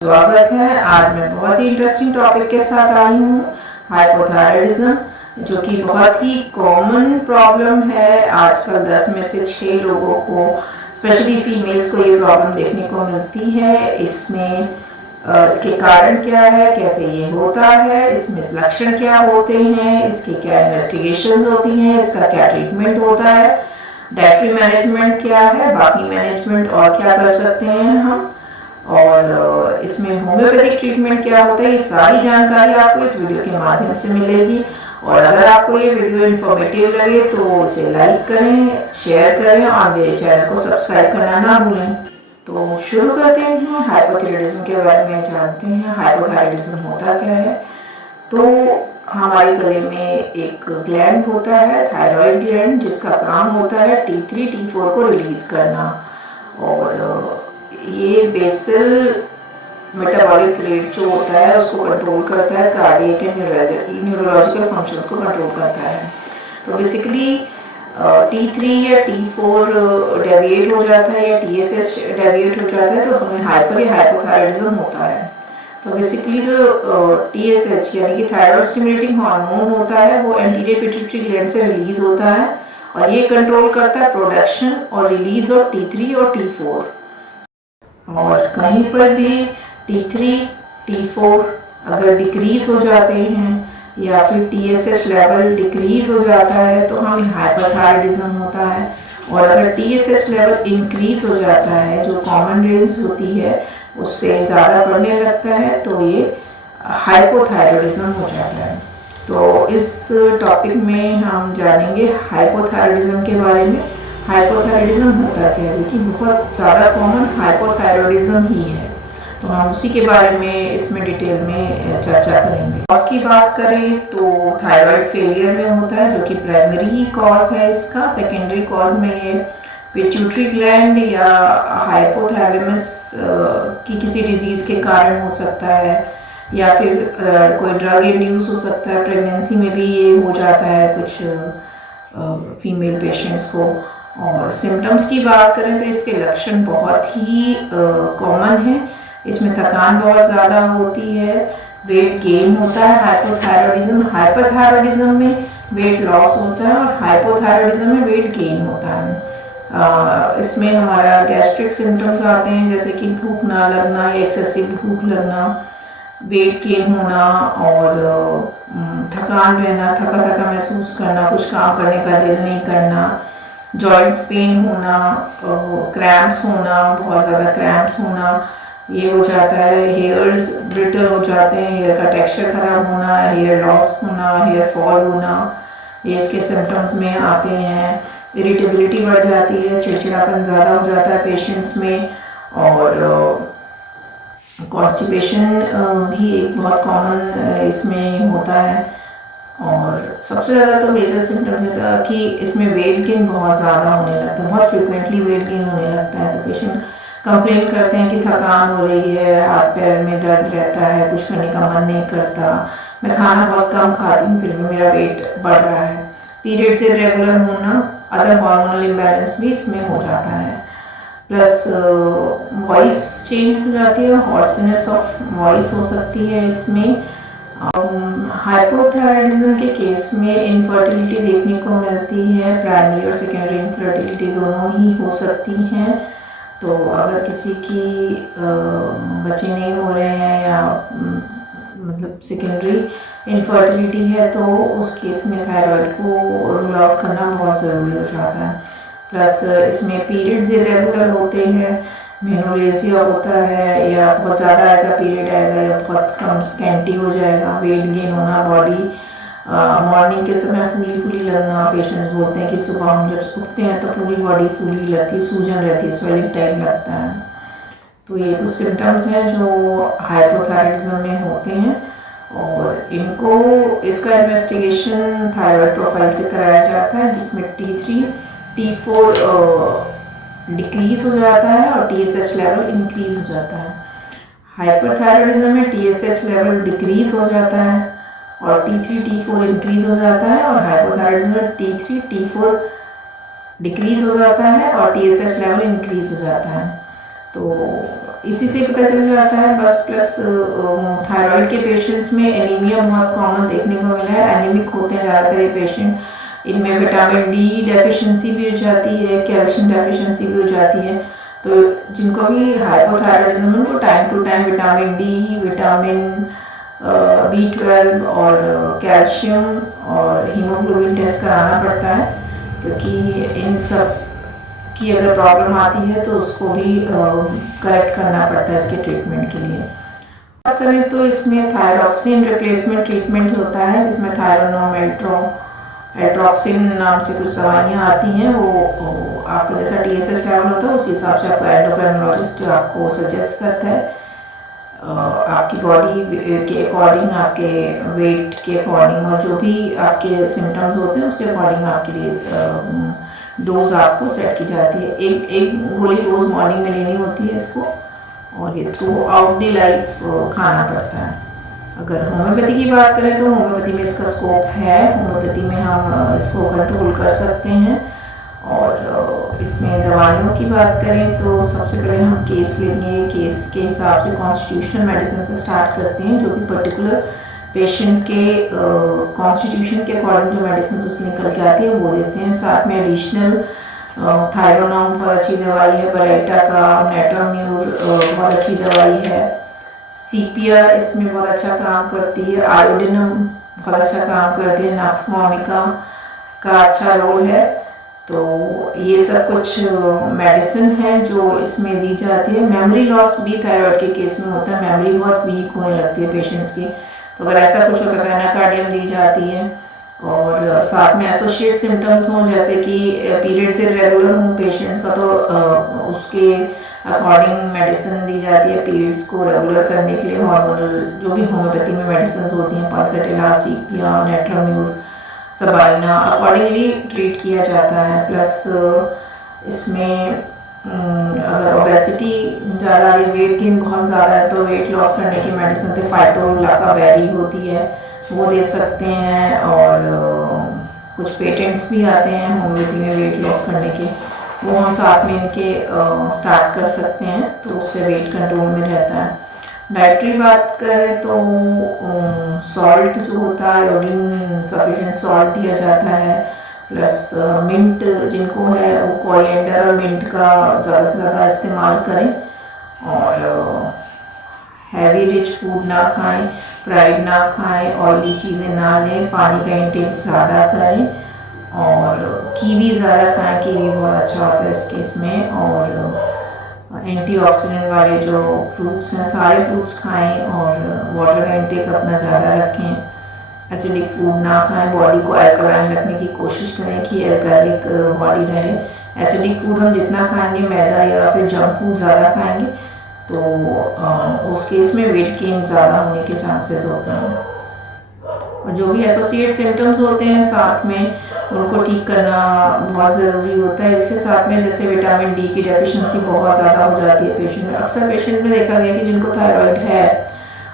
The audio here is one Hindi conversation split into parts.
स्वागत है। आज मैं बहुत ही इंटरेस्टिंग टॉपिक के साथ आई हूँ, हाइपोथायराइडिज्म, जो कि बहुत ही कॉमन प्रॉब्लम है। आजकल 10 में से 6 लोगों को, स्पेशली फीमेल्स को, ये प्रॉब्लम देखने को मिलती है। इसके कारण क्या है, कैसे ये होता है, इसमें लक्षण क्या होते हैं, इसके क्या इन्वेस्टिगेशंस होती हैं, इसका क्या ट्रीटमेंट होता है, डाइटरी मैनेजमेंट क्या है, बाकी मैनेजमेंट और क्या कर सकते हैं हम, और इसमें होम्योपैथिक ट्रीटमेंट क्या होता है, ये सारी जानकारी आपको इस वीडियो के माध्यम से मिलेगी। और अगर आपको ये वीडियो इन्फॉर्मेटिव लगे तो इसे लाइक करें, शेयर करें और मेरे चैनल को सब्सक्राइब करना ना भूलें। तो शुरू करते हैं। हाइपोथायराइडिज्म के बारे में जानते हैं। हाइपोथायराइडिज्म होता क्या है? तो हमारे गले में एक ग्लैंड होता है, थायराइड ग्लैंड, जिसका काम होता है T3 T4 को रिलीज करना। और ये बेसल मेटाबॉलिक रेट जो होता है उसको कंट्रोल करता है, कार्डियक एंड न्यूरोलॉजिकल फंक्शंस को कंट्रोल करता है। तो बेसिकली T3 या T4 डेविएट हो जाता है या TSH डेविएट हो जाता है तो हमें हाइपोथायराइडिज्म होता है। तो बेसिकली जो TSH यानी कि थायराइड स्टिमुलेटिंग हार्मोन होता है वो एंटीरियर पिट्यूटरी ग्लैंड से रिलीज होता है और ये कंट्रोल करता है प्रोडक्शन और रिलीज ऑफ T3 और T4। और कहीं पर भी T3 T4 अगर डिक्रीज हो जाते हैं या फिर TSH लेवल डिक्रीज हो जाता है तो हमें हाइपोथायराइडिज्म होता है। और अगर TSH लेवल इंक्रीज हो जाता है, जो कॉमन रेंज होती है उससे ज़्यादा बढ़ने लगता है, तो ये हाइपोथायराइडिज्म हो जाता है। तो इस टॉपिक में हम जानेंगे हाइपोथायराइडिज्म के बारे में। हाइपोथायराइडिज्म होता क्या है, क्योंकि बहुत ज़्यादा कॉमन हाइपोथायराइडिज्म ही है, तो हम उसी के बारे में इसमें डिटेल में चर्चा करेंगे। कॉज की बात करें तो थायराइड फेलियर में होता है, जो कि प्राइमरी कॉज है इसका। सेकेंडरी कॉज में ये पिट्यूटरी ग्लैंड या हाइपोथैलेमस की किसी डिजीज़ के कारण हो सकता है, या फिर कोई ड्रग इंड्यूस हो सकता है। प्रेगनेंसी में भी ये हो जाता है कुछ फीमेल पेशेंट्स को। और सिम्टम्स की बात करें तो इसके लक्षण बहुत ही कॉमन है। इसमें थकान बहुत ज़्यादा होती है, वेट गेन होता है। हाइपोथायराइडिज्म में वेट लॉस होता है और हाइपोथायराइडिज्म में वेट गेन होता है। इसमें हमारा गैस्ट्रिक सिम्टम्स आते हैं, जैसे कि भूख ना लगना या एक्सेसिव भूख लगना, वेट गेन होना और थकान रहना, थका थका महसूस करना, कुछ काम करने का दिल नहीं करना, जॉइंट्स पेन होना, क्रैम्प्स होना, बहुत ज़्यादा क्रैम्प्स होना, ये हो जाता है। हेयर्स ब्रिटल हो जाते हैं, हेयर का टेक्सचर खराब होना, हेयर लॉस होना, हेयर फॉल होना, ये इसके सिम्टम्स में आते हैं। इरिटेबिलिटी बढ़ जाती है, चिड़चिड़ापन ज़्यादा हो जाता है पेशेंट्स में। और कॉन्स्टिपेशन भी एक बहुत कॉमन इसमें होता है। और सबसे ज़्यादा तो मेजर सिम्टम्स होता है कि इसमें वेट गेन बहुत ज़्यादा होने लगता है, बहुत फ्रिक्वेंटली वेट गेन होने लगता है। तो पेशेंट कंप्लेन करते हैं कि थकान हो रही है, हाथ पैर में दर्द रहता है, कुछ करने का मन नहीं करता, मैं खाना बहुत कम खाती हूँ फिर भी मेरा वेट बढ़ रहा है। पीरियड से रेगुलर होना, अदर हार्मोनल इम्बैलेंस भी इसमें हो जाता है। प्लस वॉइस चेंज हो जाती है, हॉर्सनेस ऑफ वॉइस हो सकती है इसमें। हाइपोथायराइडिज्म के केस में इनफर्टिलिटी देखने को मिलती है, प्राइमरी और सेकेंडरी इनफर्टिलिटी दोनों ही हो सकती हैं। तो अगर किसी की बच्चे नहीं हो रहे हैं या मतलब सेकेंडरी इनफर्टिलिटी है तो उस केस में थायराइड को रूल आउट करना बहुत ज़रूरी हो जाता है। प्लस इसमें पीरियड्स इरेगुलर होते हैं, मेनोरेजिया होता है, या बहुत ज़्यादा आएगा पीरियड आएगा या बहुत कम स्कैंटी हो जाएगा, वेट गेन होना, बॉडी मॉर्निंग के समय फूली लगना। पेशेंट्स बोलते हैं कि सुबह हम जब उठते हैं तो पूरी बॉडी फूली लगती है, सूजन रहती है, स्वेलिंग टाइप लगता है। तो ये कुछ सिम्टम्स हैं जो हाइपोथायराइडिज्म में होते हैं और इसका इन्वेस्टिगेशन थायराइड प्रोफाइल से कराया जाता है, जिसमें T3 T4 डिक्रीज हो जाता है और TSH लेवल इंक्रीज हो जाता है। हाइपरथायराइडिज्म में TSH लेवल डिक्रीज हो जाता है और T3 T4 इंक्रीज हो जाता है, और हाइपोथायराइडिज्म में T3 T4 डिक्रीज हो जाता है और TSH लेवल इंक्रीज हो जाता है। तो इसी से पता चल जाता है बस। प्लस थायराइड के पेशेंट्स में एनीमिया बहुत कॉमन देखने को मिला है, एनीमिक होते हैं ज़्यादातर ये पेशेंट। इनमें विटामिन डी डेफिशिएंसी भी हो जाती है, कैल्शियम डेफिशिएंसी भी हो जाती है। तो जिनको भी हाइपोथायराइडिज्म है उनको time to time vitamin D, vitamin B12 और कैल्शियम और हीमोग्लोबिन टेस्ट कराना पड़ता है, क्योंकि इन सब की अगर प्रॉब्लम आती है तो उसको भी करेक्ट करना पड़ता है इसके ट्रीटमेंट के लिए। बात करें तो इसमें थायरॉक्सिन रिप्लेसमेंट ट्रीटमेंट होता है, जिसमें थायरोनोम, एल्ट्रोक्सिन नाम से कुछ दवाइयाँ आती हैं। वो आपका जैसा TSH लेवल होता है उसी हिसाब से आपका एंडोक्राइनोलॉजिस्ट आपको सजेस्ट करता है। आपकी बॉडी के अकॉर्डिंग, आपके वेट के अकॉर्डिंग और जो भी आपके सिम्टम्स होते हैं उसके अकॉर्डिंग आपके लिए डोज आपको सेट की जाती है। एक गोली रोज़ मॉर्निंग में लेनी होती है इसको, और ये थ्रू आउट द लाइफ खाना पड़ता है। अगर होम्योपैथी की बात करें तो होम्योपैथी में इसका स्कोप है, होम्योपैथी में हम इसको कंट्रोल कर सकते हैं। और इसमें दवाइयों की बात करें तो सबसे पहले हम केस लेंगे, केस के हिसाब से कॉन्स्टिट्यूशनल मेडिसिन से स्टार्ट करते हैं, जो कि पर्टिकुलर पेशेंट के कॉन्स्टिट्यूशन के अकॉर्डिंग जो मेडिसिन उसकी निकल के आती है वो देते हैं। साथ में एडिशनल थायरोनॉम बहुत अच्छी दवाई है, बरेटा का, नेट्रोम्यूर बहुत अच्छी दवाई है, सीपिया इसमें बहुत अच्छा काम करती है, आयोडिनम बहुत अच्छा काम करती है, नॉक्समोमिका का अच्छा रोल है। तो ये सब कुछ मेडिसिन है जो इसमें दी जाती है। मेमोरी लॉस भी थायराइड के केस में होता है, मेमोरी बहुत वीक होने लगती है पेशेंट्स की, तो अगर ऐसा कुछ होता है एनाकार्डियम दी जाती है। और साथ में एसोसिएट सिम्टम्स हों, जैसे कि पीरियड से रेगुलर हों पेशेंट्स का, तो उसके अकॉर्डिंग मेडिसिन दी जाती है पीरियड्स को रेगुलर करने के लिए। हार्मोनल जो भी होम्योपैथी में मेडिसिन होती हैं, पल्सेटिला, सीपिया, नेट्रोम्यूर, सबाइना, अकॉर्डिंगली ट्रीट किया जाता है। प्लस इसमें अगर ओबेसिटी ज़्यादा है, वेट गेन बहुत ज़्यादा है, तो वेट लॉस करने की मेडिसिन होती है, फाइटोलाकाबेरी होती है, वो दे सकते हैं। और कुछ पेटेंट्स भी आते हैं होम्योपैथी में वेट लॉस करने के, वो हम साथ में इनके स्टार्ट कर सकते हैं, तो उससे वेट कंट्रोल में रहता है। डाइटरी बात करें तो सॉल्ट जो होता है, आयोडीन सफिशिएंट सॉल्ट दिया जाता है। प्लस मिंट जिनको है वो कोरिएंडर और मिंट का ज़्यादा से ज़्यादा इस्तेमाल करें। और हैवी रिच फूड ना खाएं, फ्राइड ना खाएं, ऑयली चीज़ें ना लें, पानी का इंटेक ज़्यादा करें, और कीवी ज़्यादा खाएं, कीवी बहुत अच्छा होता है इस केस में। और एंटीऑक्सीडेंट वाले जो फ्रूट्स हैं सारे फ्रूट्स खाएं, और वाटर का इंटेक अपना ज़्यादा रखें। एसिडिक फूड ना खाएं, बॉडी को अल्कलाइन रखने की कोशिश करें कि अल्कलिक बॉडी रहे। एसिडिक फूड हम जितना खाएंगे, मैदा या फिर जंक फूड ज़्यादा खाएंगे, तो उस केस में वेट गेन ज़्यादा होने के चांसेस होते हैं। और जो भी एसोसिएट सिम्टम्स होते हैं साथ में उनको ठीक करना बहुत ज़रूरी होता है। इसके साथ में जैसे विटामिन डी की डेफिशिएंसी बहुत ज़्यादा हो जाती है पेशेंट में। अक्सर पेशेंट में देखा गया कि जिनको थायराइड है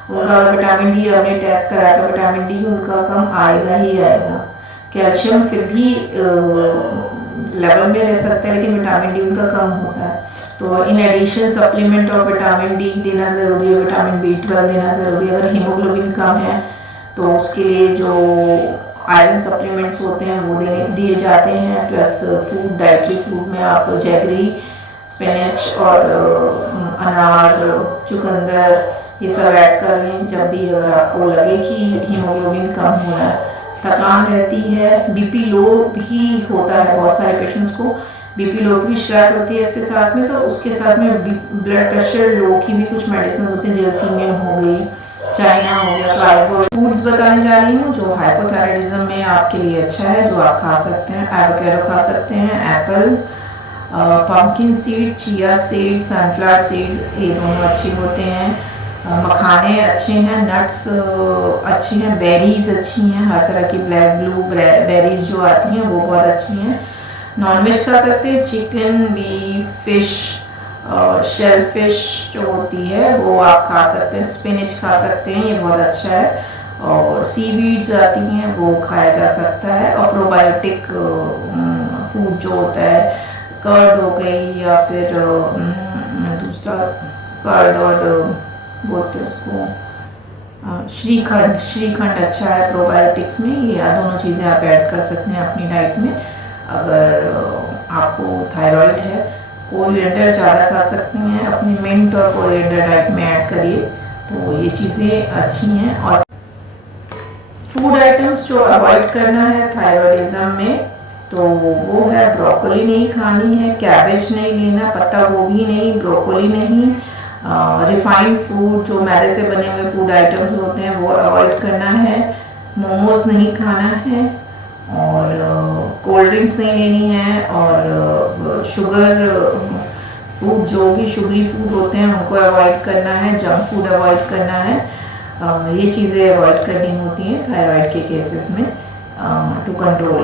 उनका विटामिन डी हमने टेस्ट कराया तो विटामिन डी उनका कम आएगा ही आएगा। कैल्शियम फिर भी लेवल में रह सकता है, लेकिन विटामिन डी उनका कम होता है। तो in addition supplement of vitamin D देना ज़रूरी है, विटामिन B12 देना ज़रूरी है। अगर हीमोग्लोबिन कम है तो उसके लिए जो आयरन सप्लीमेंट्स होते हैं वो दिए जाते हैं। प्लस फूड, डाइटरी फूड में आप जैगरी, स्पिनच और अनार, चुकंदर ये सब ऐड कर लें जब भी अगर आपको लगे कि हीमोग्लोबिन कम हो रहा है। थकान रहती है, बीपी लो भी होता है, बहुत सारे पेशेंट्स को बीपी लो की भी शिकायत होती है इसके साथ में। तो उसके साथ में ब्लड प्रेशर लो की भी कुछ मेडिसिन होती हैं, जेलसीमियम हो गई, चाइना हो गया, फाइबर। फूड्स बताने जा रही हूँ जो हाइपोथायराइडिज्म में आपके लिए अच्छा है, जो आप खा सकते हैं। एवोकेडो खा सकते हैं, Apple, pumpkin seed, chia seed, sunflower seed, ये दोनों अच्छे होते हैं। मखाने अच्छे हैं, नट्स अच्छी हैं, बेरीज अच्छी हैं, हर तरह की ब्लैक ब्लू बेरीज जो आती हैं वो बहुत अच्छी हैं। नॉनवेज खा सकते हैं, chicken, beef, fish, shell fish जो होती है वो आप खा सकते हैं। स्पिनच खा सकते हैं, ये बहुत अच्छा है। और सीवीड्स आती हैं वो खाया जा सकता है। और प्रोबायोटिक फूड जो होता है, कर्ड हो गई या फिर दूसरा कर्ड और बोलते हैं उसको श्रीखंड, श्रीखंड अच्छा है प्रोबायोटिक्स में। ये दोनों चीज़ें आप ऐड कर सकते हैं अपनी डाइट में। अगर आपको थायराइड है, कोरिएंडर ज़्यादा खा सकती हैं, अपनी मिंट और कोरिएंडर डाइट में ऐड करिए, तो ये चीज़ें अच्छी हैं। और फूड आइटम्स जो अवॉइड करना है थायराइडिज्म में, तो वो है ब्रोकोली नहीं खानी है, कैबेज नहीं लेना, पत्ता गोभी नहीं, ब्रोकोली नहीं, रिफाइंड फूड जो मैदे से बने हुए फूड आइटम्स होते हैं वो अवॉइड करना है, मोमोज नहीं खाना है, और कोल्ड ड्रिंक्स नहीं लेनी है, और शुगर फूड जो भी शुगरी फूड होते हैं उनको अवॉइड करना है, जंक फूड अवॉइड करना है। ये चीज़ें अवॉइड करनी होती हैं थायराइड के केसेस में टू कंट्रोल।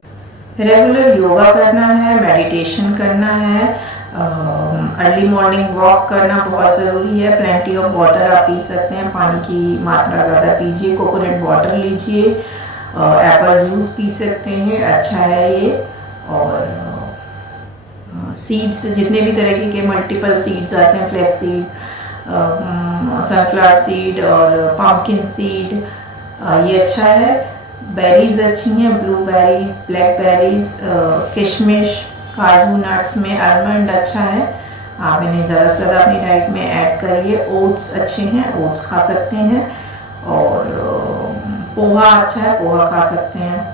रेगुलर योगा करना है, मेडिटेशन करना है, अर्ली मॉर्निंग वॉक करना बहुत ज़रूरी है। प्लेंटी ऑफ वाटर आप पी सकते हैं, पानी की मात्रा ज़्यादा पीजिए, कोकोनट वाटर लीजिए, एप्पल जूस पी सकते हैं, अच्छा है ये। और सीड्स जितने भी तरीके के मल्टीपल सीड्स आते हैं, फ्लैक्स सीड, सनफ्लावर सीड और पम्पकिन सीड, ये अच्छा है। बेरीज अच्छी हैं, ब्लूबेरीज, ब्लैकबेरीज, किशमिश, काजू नट्स में आलमंड अच्छा है, आप इन्हें ज़्यादा से ज़्यादा अपनी डाइट में ऐड करिए। ओट्स अच्छे हैं, ओट्स खा सकते हैं, और पोहा अच्छा है, पोहा खा सकते हैं।